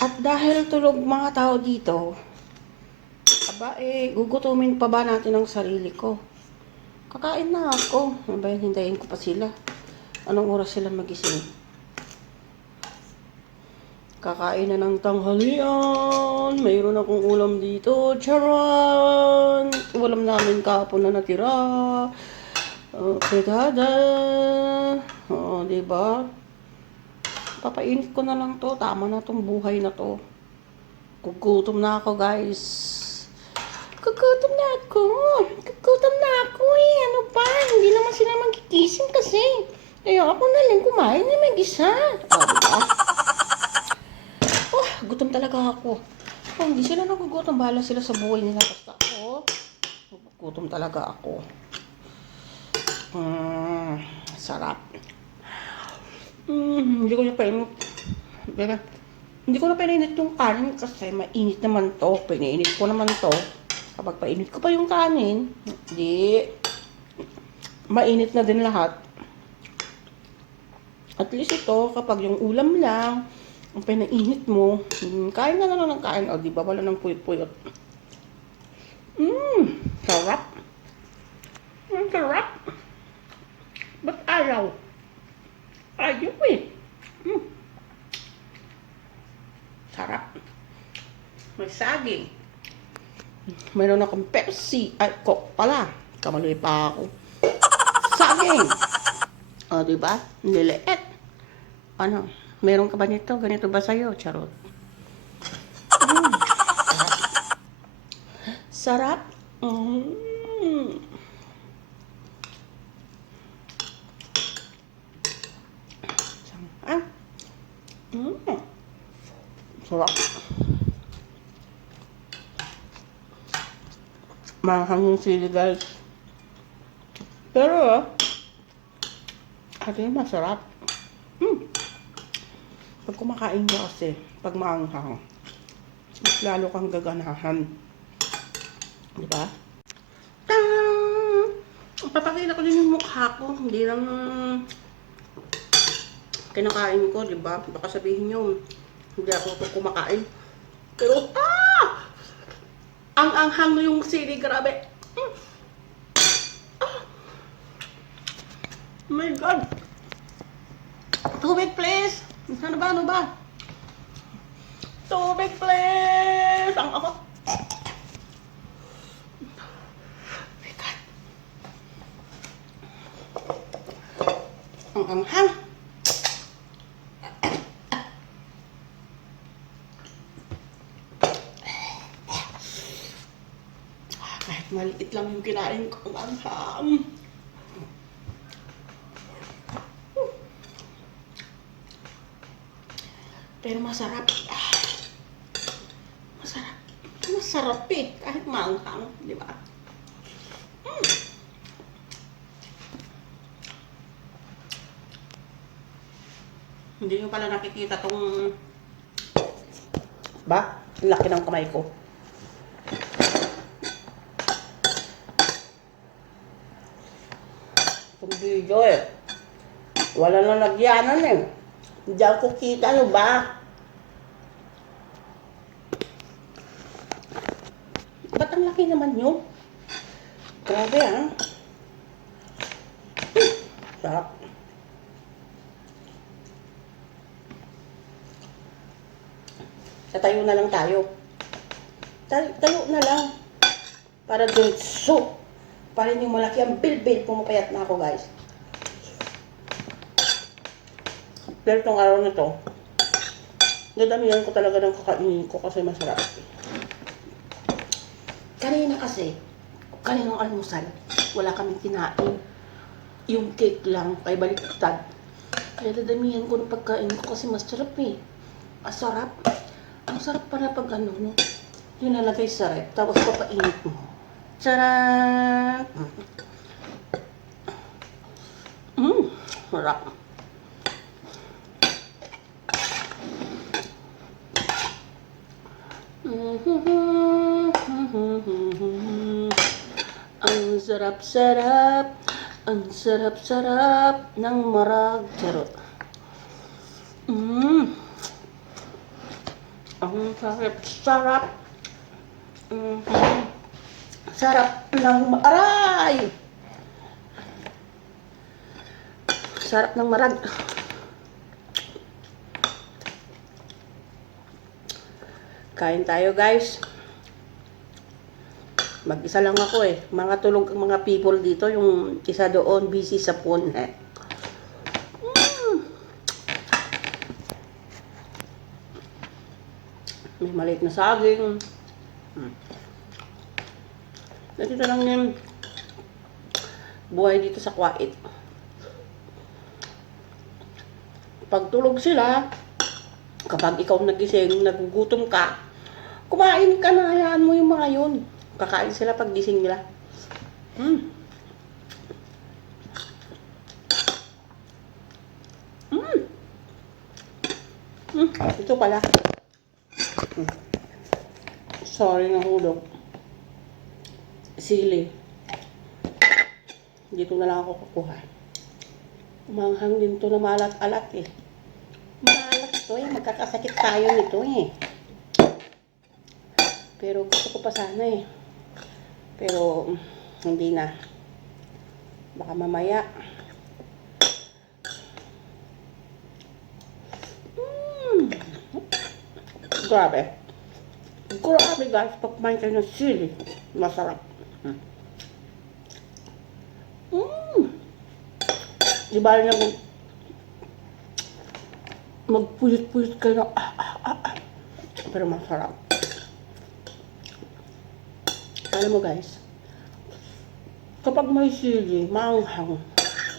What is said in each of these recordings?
At dahil tulog mga tao dito, gugutumin pa ba natin ang sarili ko? Kakain na ako. Abay, hintayin ko pa sila. Anong oras sila magising? Kakain na ng tanghalian. Mayroon akong ulam dito. Charan! Ulam namin kahapon na natira. Fritada. Diba? Papainit ko na lang to. Tama na tong buhay na to. Gugutom na ako, guys. Gugutom na ako. Gugutom na ako eh. Ano ba? Hindi naman sila magigising kasi. Kaya ako na lang kumain na mag-isa. Diba? Gutom talaga ako. Kung hindi sila nagugutom, bahala sila sa buhay nila. Basta ako, gutom talaga ako. Sarap. Hindi ko na painit. Hindi ko na painit yung kanin kasi mainit naman to. Pinainit ko naman to. Kapag painit ko pa yung kanin, hindi mainit na din lahat. At least ito, kapag yung ulam lang, ang pinainit mo, kain na lang ng kain. O, diba? Wala ng puyot-puyot. Sarap. Sarap. Ba't ayaw? Ayaw eh. Sarap. May saging. Mayroon akong Pepsi. Ay, Coke pala. Kamaloy pa ako. Saging. O, diba? Niliit. Ano? Meron ka ba nito? Ganito ba sa'yo? Charot. Sarap. Sarap. Mahang yung sili, guys. Pero, masarap. Pag kumakain ka kasi, pag maanghang, mas lalo kang gaganahan. Diba? Tang! Papakita ko din yung mukha ko. Hindi lang kinakain ko, diba? Baka sabihin nyo, hindi ako kumakain. Pero, ang anghang yung sili, grabe. Oh my God! Tubig, please! Ano ba? Tubig, please! Ang ako. Oh my God. Ang anghang. Kahit maliit lang yung kinain ko, ang anghang. Pero masarap. Masarap. Masarap eh. Kahit maanghang. Di ba? Hindi nyo pala nakikita tong... Ba? Laki ng kamay ko. Itong video eh. Wala na nagyanan eh. Hindi ako kita, ano ba? Ba't ang laki naman nyo? Grabe Sarap. Tatayo na lang tayo. Tayo na lang. Para diretso. Para hindi malaki ang bilbil. Pumapayat na ako, guys. Pero itong araw na to, dadamihan ko talaga ng kakainin ko kasi masarap. Kaninang almusal, wala kaming kinain. Yung cake lang, kay baliktad. Kaya dadamihan ko ng pagkain ko kasi masarap eh. Masarap. Ang sarap para pag no? Yun nalagay sa rep, tapos papainit mo. Tcharan! Sarap. Ang sarap-sarap, ang sarap-sarap ng marag. Charot. Ang sarap. Mhm. Sarap ng aray! Sarap ng marag. Kain tayo, guys. Mag-isa lang ako eh. Mga tulog ang mga people dito. Yung isa doon, busy sa phone eh. May maliit na saging. Dito lang yung buhay dito sa Kuwait. Pag tulog sila, kapag ikaw nagising, nagugutom ka, kumain ka na, hayaan mo yung mga yun. Kakain sila pag gising nila. Ito pala. Sorry, nahulog. Sili. Dito na lang ako kukuha. Umanghang din to na malat-alat eh. Malat to eh. Magkakasakit tayo nito eh. Pero gusto ko pa sana eh. Pero hindi na. Baka mamaya. Grabe. Grabe guys, pag kumain kayo ng sili, masarap. Di ba na magpuyit-puyit kayo na pero masarap. Alam mo guys, kapag may sili, maanghang,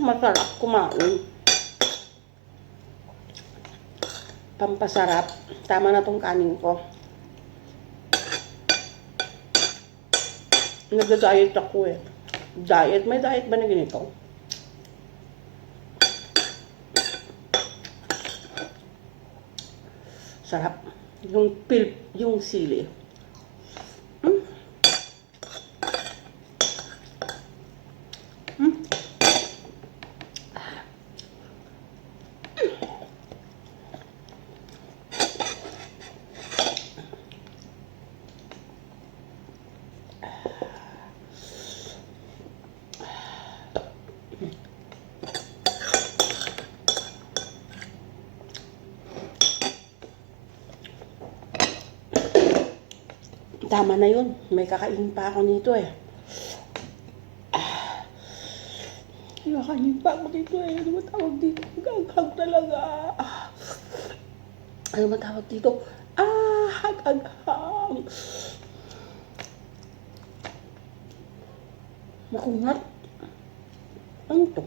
masarap kumain. Pampasarap. Tama na tong kanin ko. Nagda-diet ako eh. Diet? May diet ba na ganito? Sarap. Yung sili. Tama na yun. May kakainin pa ako nito eh. May kakainin pa ako nito eh. Ano ba tawag dito? Hag-hag talaga. Ano ba tawag dito? Hag-hag-hag. Makungat. Ano to?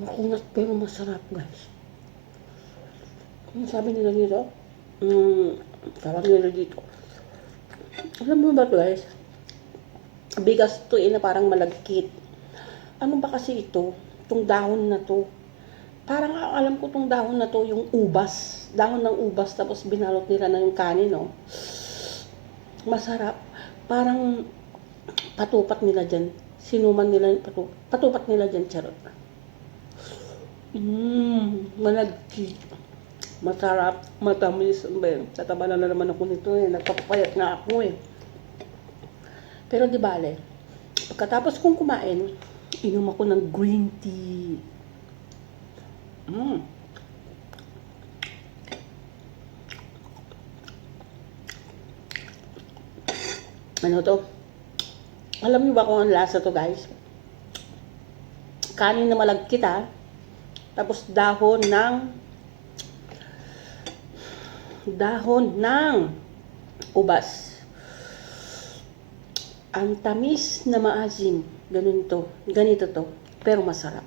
Makungat pero masarap guys. Ano sabi nila dito? Tawag nila dito. Alam mo ba guys? Bigas to na parang malagkit. Ano ba kasi ito? Itong dahon na to. Parang alam ko itong dahon na to, yung ubas. Dahon ng ubas tapos binalot nila na yung kanin, no? Masarap. Parang patupat nila dyan. Sinuman nila, patupat nila dyan, charot. Malagkit. Masarap, matamis. Tataba na naman ako nito eh. Nagpapayat nga ako eh. Pero di bale, pagkatapos kong kumain, inom ako ng green tea. Ano to? Alam niyo ba kung ang lasa to guys? Kanin na malagkit ha. Tapos dahon ng ubas. Ang tamis na maasim. Ganito to. Pero masarap.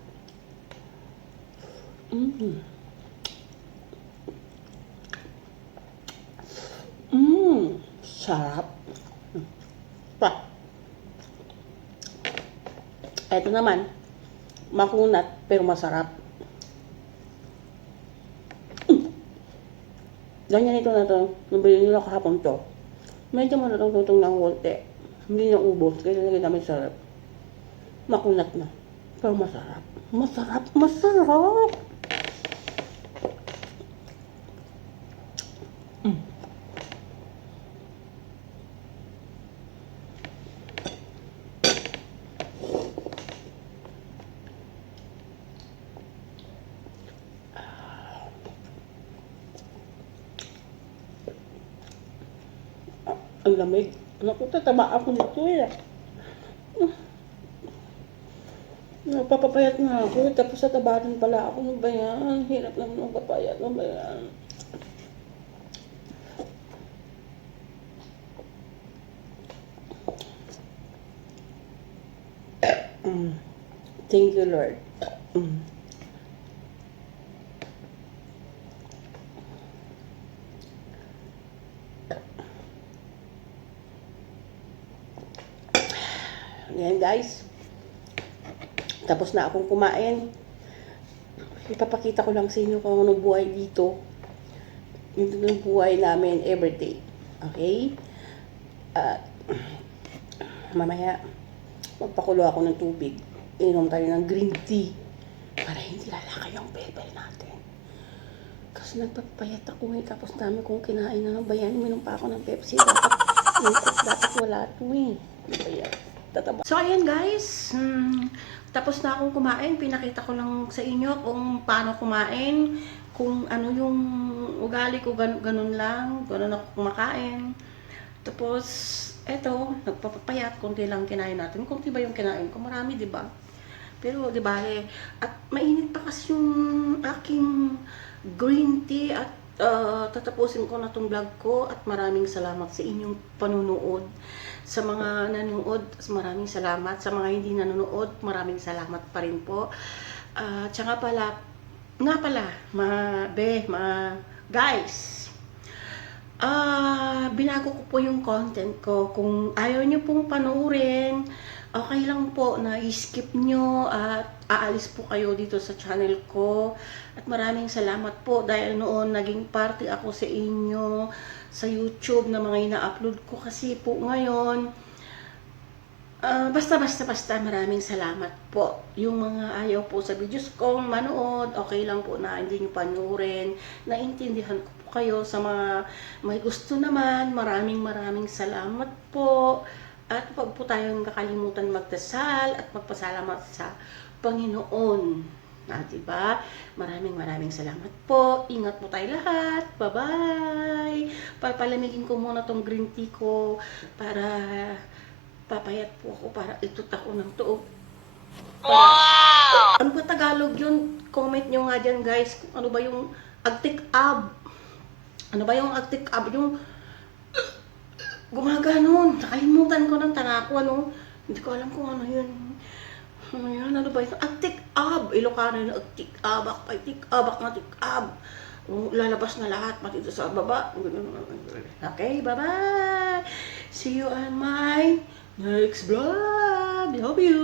Sarap. Ito naman, makunat pero masarap. Ganyan ito na to. Nabili nila kahapon to. Medyo malatong-tutong ng konti. Hindi niya ubos. Kaya lagay namin sarap. Makunat na. Pero masarap. Masarap. Ang lamig. Naku, tataba ako nito eh. Napapapayat nga ako. Tapos tatabanan pala ako. Ano ba yan? Hirap naman ng papayat. Ano ba yan? Thank you, Lord. Yan guys. Tapos na akong kumain. Ipapakita ko lang sa inyo kung ano buhay dito. Yung buhay namin everyday. Okay? Mamaya, magpakulo ako ng tubig. Inom tayo ng green tea. Para hindi lalaki yung bebel natin. Kasi nagpapayat ako eh. Tapos dami kong kinain na ng bayan. Minom pa ako ng Pepsi. Dapat wala ito eh. Bayat. Tataba. So ayan guys. Tapos na akong kumain. Pinakita ko lang sa inyo kung paano kumain. Kung ano yung ugali ko. Ganun lang. Ganun ako kumakain. Tapos, eto, nagpapapayat. Kunti lang kinain natin. Kunti ba yung kinain ko? Marami, di ba? Pero, di ba, at mainit pa kasi yung aking green tea at tatapusin ko na tong vlog ko at maraming salamat sa inyong panunood. Sa mga nanonood, maraming salamat. Sa mga hindi nanonood, maraming salamat pa rin po. Tsaka pala, guys, binago ko po yung content ko. Kung ayaw nyo pong panoorin, okay lang po na i-skip nyo at aalis po kayo dito sa channel ko. At maraming salamat po dahil noon naging party ako sa inyo sa YouTube na mga ina-upload ko. Kasi po ngayon, basta maraming salamat po. Yung mga ayaw po sa videos ko manood, okay lang po na hindi nyo panoorin. Naintindihan ko po kayo. Sa mga may gusto naman, maraming salamat po. At huwag po tayong kakalimutan magdasal at magpasalamat sa Panginoon. Diba? Maraming salamat po. Ingat po tayo lahat. Bye-bye. Papalamigin ko muna tong green tea ko para papayat po ako, para itut ako ng tuog. Wow! Ano ba Tagalog yun? Comment nyo nga dyan guys. Kung ano ba yung agtik-ab? Ano ba yung agtik-ab? Yung gumaganon. Nakalimutan ko ng tanako, ano? Hindi ko alam kung ano yun. Ayan, ano ba yun? Agtik-ab. Ilocano yun, agtik-ab. Agtik-ab, agtik-ab. Lalabas na lahat, pati dito sa baba. Okay, bye-bye. See you on my next vlog. Love you.